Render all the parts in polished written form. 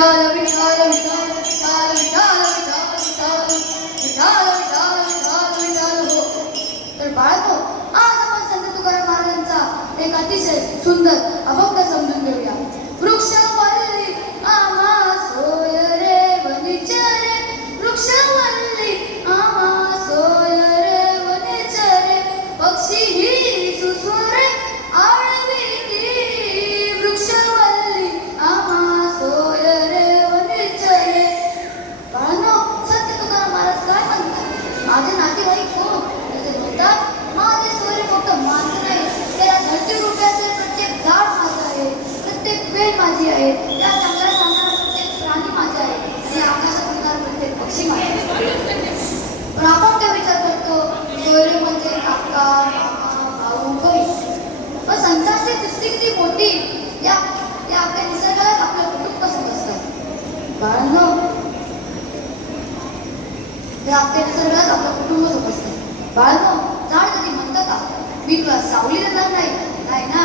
विठाल विठाल विठाल विठाल विठाल विठाल विठाल विठाल विठाल विठाल हो. तर बाळको, आज आपण संत तुकाराम महाराजांचा एक अतिशय सुंदर अभंग समजून घेऊया. वृक्षवल्ली आम्हा सोय रे वनिचरे, वृक्षवल्ली आम्हा सोय रे वनिचरे, पक्षी ही सुस्वरे आळविती, वृक्षवल्ली आम्हा सोय रे वनिचरे. बाळांनो, संत तुकाराम महाराज काय म्हणतात? माझे नातेवाईक कोण? ते म्हणतात, माझे सोयरे फक्त माणसं नाही, त्या धरती रुपयाचे प्रत्येक झाड माझं आहे, प्रत्येक वेल माझी आहे, त्या जंगलात जाणारा प्रत्येक प्राणी माझा आहे, आणि आकाशात उडणारा प्रत्येक पक्षी माझा आहे. पण आपण काय विचार करतो? सोयरे म्हणजे काका, मामा, भाऊ, बहीण. पण संतांची दृष्टी किती मोठी, या आपल्या निसर्गालाच आपलं कुटुंब समजतं. बाळांनो, हे आपल्या निसर्गालाच आपलं कुटुंब समजतं. बाळांनो, झाड कधी म्हणतं का मी तुला सावली देणार नाही? नाही ना.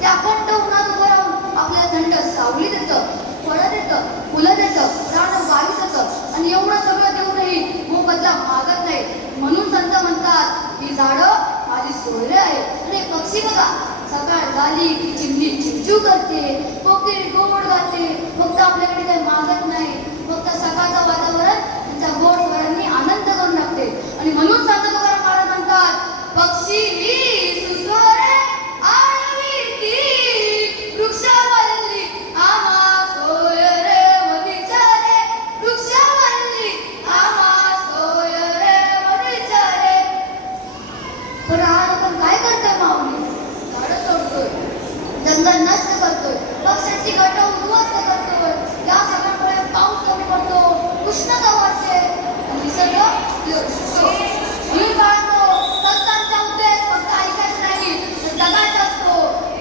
ते अखंड उन्हात उभं राहून आपल्याला थंड सावली देतं, फळं देतं, फुलं देतं, प्राणवायू देतं, आणि एवढं सगळं देऊनही मोबदला मागत नाही. म्हणून संत म्हणतात, ही झाडं माझी सोयरे आहे. आणि पक्षी बघा, सकाळ झाली की चिमणी चिमचू करते, कोकिळ गोड गाते, फक्त आपल्याकडे काही मागत नाही, फक्त सकाळचं वातावरण त्यांच्या गोड स्वरांनी आनंद करून टाकते. आणि म्हणून संत तुकाराम महाराज म्हणतात, पक्षी ही सुस्वरे आळविती, वृक्षवल्ली आम्हा सोय रे वनिचरे, वृक्षवल्ली आम्हा सोय रे वनिचरे. पण आज आपण काय करतोय माऊली? झाडं तोडतोय, जंगल नष्ट करतोय, पक्ष्यांची गट उद्ध्वस्त करतोय, या सगळ्यामुळे पाऊस कमी पडतो, उष्णता वाढते, निसर्ग दिसतो. म्हणून बाळांनो, संतांचा उद्देश फक्त ऐकायचं नाही, तर जगायचा असतो.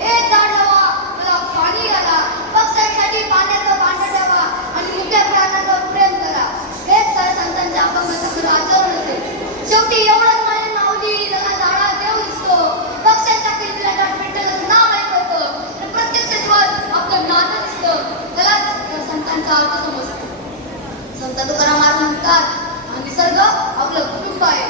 एक झाड लावा, त्याला पाणी घाला, पक्ष्यांसाठी पाण्याचं भांडं ठेवा, आणि मुक्या प्राण्यांवर प्रेम करा. हेच तर संतांच्या अभंगाचं खरं आचरण असेल. शेवटी एवढंच माझी माऊली, त्याला झाडा देव दिसतो, पक्ष्यांच्या किलबिलाटात विठ्ठलाचं नाव ऐकवतं, आणि प्रत्येक जीवात आपलं नातं दिसतं. त्यालाच संतांचा अर्थ समजतो. संत तुकाराम महाराज म्हणतात, हा निसर्ग आपलं कुटुंब आहे.